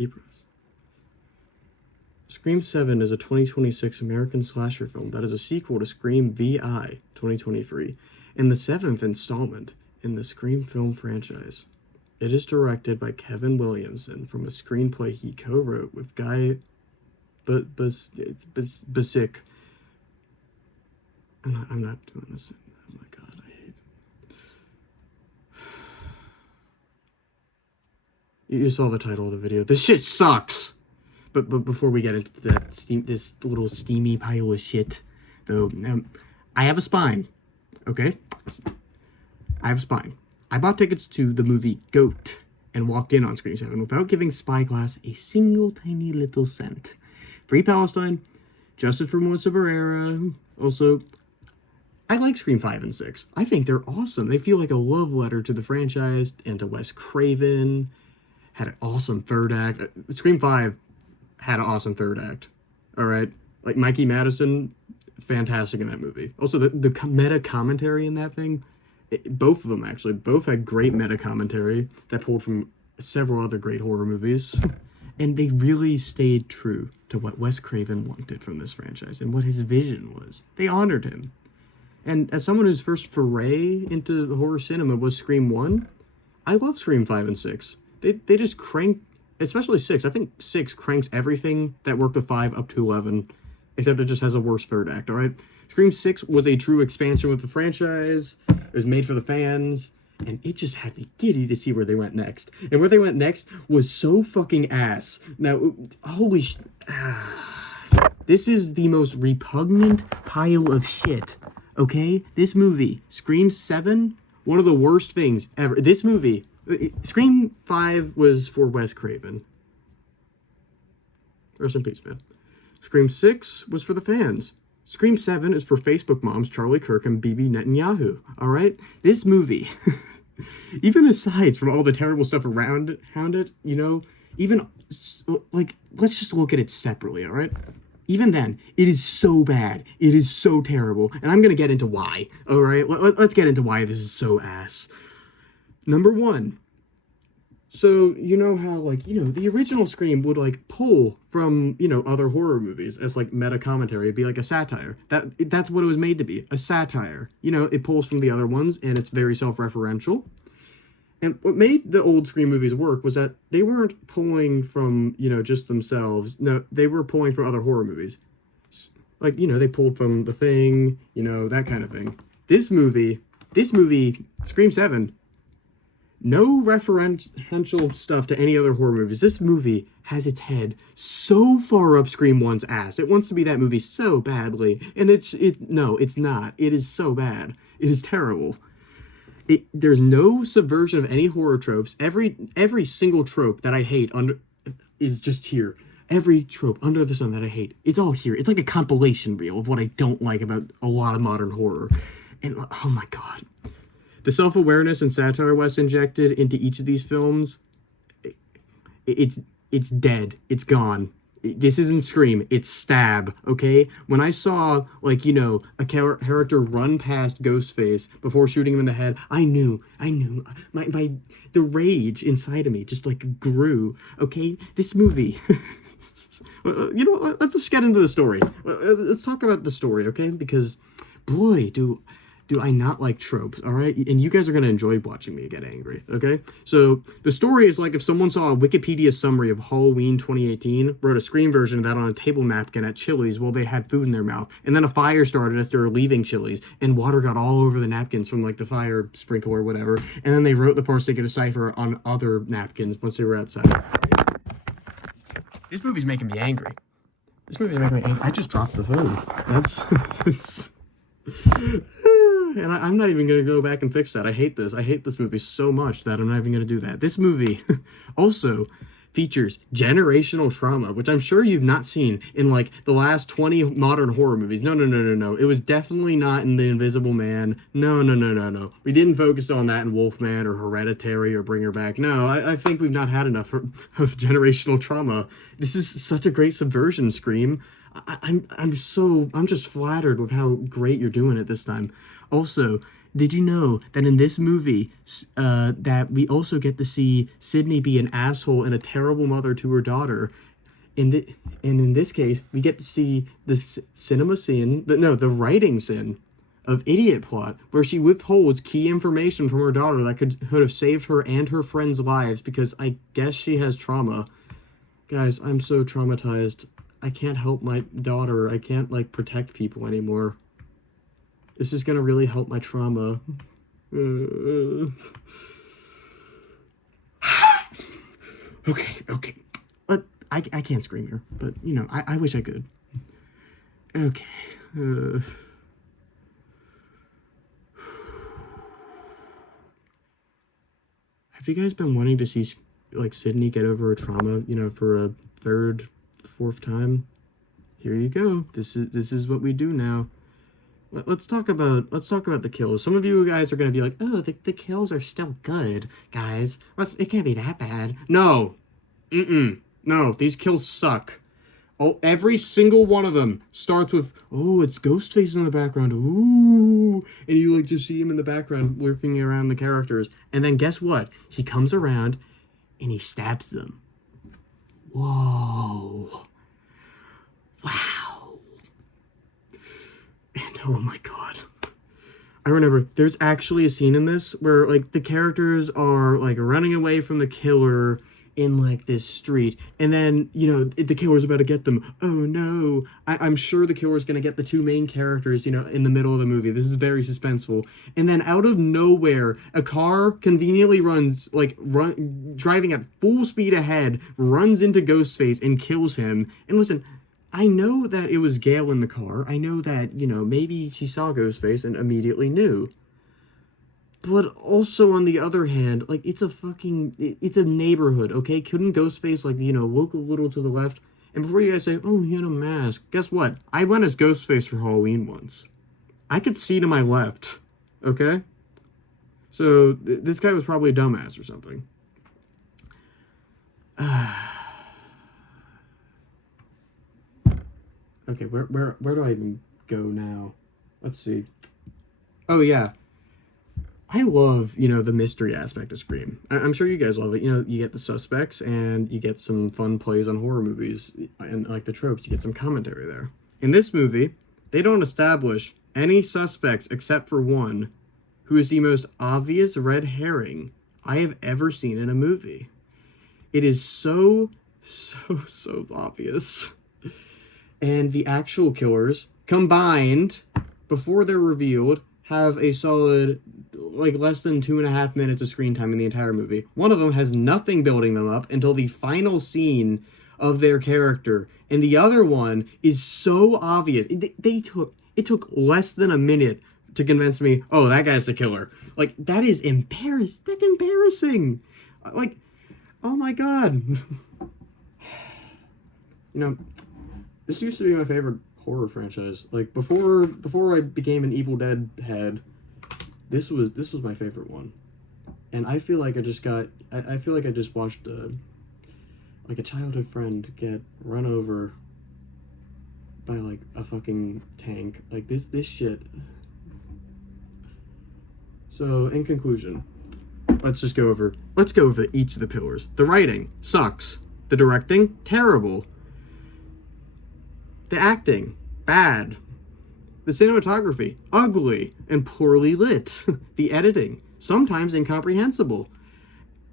Deep breaths. Scream 7 is a 2026 American slasher film that is a sequel to Scream VI 2023 and the 7th installment in the Scream film franchise. It is directed by Kevin Williamson from a screenplay he co-wrote with Guy Busick. I'm not doing this. Oh my god, I hate it. You saw the title of the video. This shit sucks! But before we get into this little steamy pile of shit, though, I have a spine, okay? I have a spine. I bought tickets to the movie Goat and walked in on Scream 7 without giving Spyglass a single tiny little cent. Free Palestine, justice for Melissa Barrera. Also, I like Scream 5 and 6. I think they're awesome. They feel like a love letter to the franchise and to Wes Craven. Had an awesome third act. Scream 5 had an awesome third act. All right? Like, Mikey Madison, fantastic in that movie. Also, the meta commentary in that thing, both of them, actually, both had great meta commentary that pulled from several other great horror movies. And they really stayed true to what Wes Craven wanted from this franchise and what his vision was. They honored him. And as someone whose first foray into horror cinema was Scream 1, I love Scream 5 and 6. They just crank, especially 6. I think 6 cranks everything that worked with 5 up to 11, except it just has a worse third act, all right? Scream 6 was a true expansion with the franchise. It was made for the fans, and it just had me giddy to see where they went next. And where they went next was so fucking ass. Now, holy this is the most repugnant pile of shit, okay? This movie, Scream 7, one of the worst things ever. This movie, Scream 5 was for Wes Craven. Rest in peace, man. Scream 6 was for the fans. Scream 7 is for Facebook moms Charlie Kirk and Bibi Netanyahu, alright? This movie, even aside from all the terrible stuff around it, you know, even, like, let's just look at it separately, alright? Even then, it is so bad. It is so terrible. And I'm gonna get into why, alright? Let's get into why this is so ass. Number 1. So, you know how, like, you know, the original Scream would, like, pull from, you know, other horror movies as, like, meta commentary. It'd be like a satire. That's what it was made to be, a satire. You know, it pulls from the other ones, and it's very self-referential. And what made the old Scream movies work was that they weren't pulling from, you know, just themselves. No, they were pulling from other horror movies. Like, you know, they pulled from The Thing, you know, that kind of thing. This movie, Scream 7, no referential stuff to any other horror movies. This movie has its head so far up Scream 1's ass. It wants to be that movie so badly. And no, it's not. It is so bad. It is terrible. There's no subversion of any horror tropes. Every single trope that I hate is just here. Every trope under the sun that I hate, it's all here. It's like a compilation reel of what I don't like about a lot of modern horror. And oh my god. The self-awareness and satire Wes injected into each of these films, it's dead. It's gone. This isn't Scream. It's Stab, okay? When I saw, like, you know, a character run past Ghostface before shooting him in the head, I knew. The rage inside of me just, like, grew, okay? This movie, you know what? Let's just get into the story. Let's talk about the story, okay? Because, boy, do I not like tropes, all right? And you guys are going to enjoy watching me get angry, okay? So the story is like if someone saw a Wikipedia summary of Halloween 2018, wrote a Scream version of that on a table napkin at Chili's while they had food in their mouth, and then a fire started as they were leaving Chili's, and water got all over the napkins from, like, the fire sprinkle or whatever, and then they wrote the parts to get a cipher on other napkins once they were outside. This movie's making me angry. I just dropped the phone. That's... And I'm not even going to go back and fix that. I hate this movie so much that I'm not even going to do that. This movie also features generational trauma, which I'm sure you've not seen in, like, the last 20 modern horror movies. No. It was definitely not in The Invisible Man. No. We didn't focus on that in Wolfman or Hereditary or Bring Her Back. No, I think we've not had enough of generational trauma. This is such a great subversion, Scream. I'm just flattered with how great you're doing it this time. Also, Did you know that in this movie, that we also get to see Sydney be an asshole and a terrible mother to her daughter? And in this case, we get to see the cinema sin, the writing sin of Idiot Plot, where she withholds key information from her daughter that could have saved her and her friends' lives because I guess she has trauma. Guys, I'm so traumatized. I can't help my daughter. I can't, like, protect people anymore. This is gonna really help my trauma. Okay. I can't scream here, but, you know, I wish I could. Okay. Have you guys been wanting to see, like, Sydney get over her trauma, you know, for a third, fourth time? Here you go. This is what we do now. Let's talk about the kills. Some of you guys are gonna be like, oh, the kills are still good, guys. It can't be that bad. No. No, these kills suck. Oh, every single one of them starts with, oh, it's Ghostface in the background. Ooh. And you, like, just see him in the background lurking around the characters. And then guess what? He comes around and he stabs them. Whoa. Wow. And oh my god. I remember there's actually a scene in this where, like, the characters are, like, running away from the killer in, like, this street, and then, you know, the killer's about to get them. Oh no. I'm sure the killer's gonna get the two main characters, you know, in the middle of the movie. This is very suspenseful. And then out of nowhere, a car conveniently driving at full speed ahead, runs into Ghostface and kills him. And listen, I know that it was Gail in the car. I know that, you know, maybe she saw Ghostface and immediately knew. But also, on the other hand, like, it's a neighborhood, okay? Couldn't Ghostface, like, you know, look a little to the left? And before you guys say, oh, he had a mask, guess what? I went as Ghostface for Halloween once. I could see to my left, okay? So, this guy was probably a dumbass or something. Okay, where do I even go now? Let's see. Oh, yeah. I love, you know, the mystery aspect of Scream. I'm sure you guys love it. You know, you get the suspects and you get some fun plays on horror movies and, like, the tropes. You get some commentary there. In this movie, they don't establish any suspects except for one, who is the most obvious red herring I have ever seen in a movie. It is so obvious. And the actual killers, combined, before they're revealed, have a solid, like, less than 2.5 minutes of screen time in the entire movie. One of them has nothing building them up until the final scene of their character. And the other one is so obvious. It took less than a minute to convince me, oh, that guy's the killer. Like, that is embarrassing. That's embarrassing. Like, oh my god. You know, this used to be my favorite horror franchise. Like, before I became an Evil Dead head, this was my favorite one. And I feel like I just watched like a childhood friend get run over by, like, a fucking tank. Like, this shit. So, in conclusion, let's go over each of the pillars. The writing sucks. The directing, terrible. The acting, bad. The cinematography, ugly and poorly lit. The editing, sometimes incomprehensible.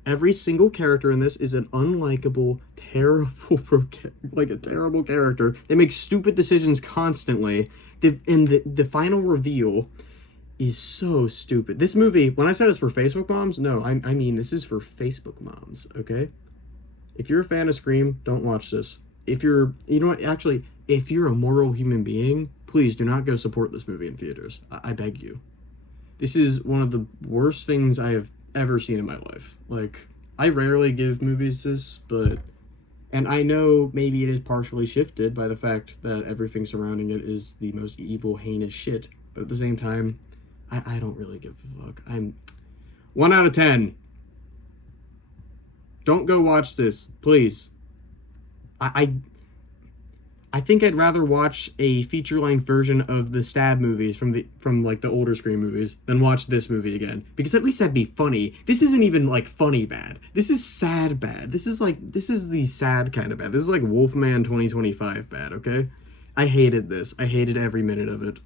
Every single character in this is an unlikable, terrible character. They make stupid decisions constantly. The final reveal is so stupid. This movie, when I said it's for Facebook moms, no, I mean this is for Facebook moms, okay? If you're a fan of Scream, don't watch this. If you're a moral human being, please do not go support this movie in theaters. I beg you. This is one of the worst things I have ever seen in my life. Like, I rarely give movies this, and I know maybe it is partially shifted by the fact that everything surrounding it is the most evil, heinous shit, but at the same time, I don't really give a fuck. I'm 1 out of 10. Don't go watch this, please. I I think I'd rather watch a feature-length version of the Stab movies from like the older Scream movies than watch this movie again, because at least that'd be funny. This isn't even like funny bad. This is sad bad. This is the sad kind of bad. This is like Wolfman 2025 bad. Okay, I hated this. I hated every minute of it.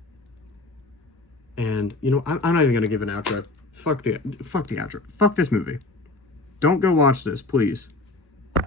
And you know, I'm not even gonna give an outro. Fuck the outro. Fuck this movie. Don't go watch this, please.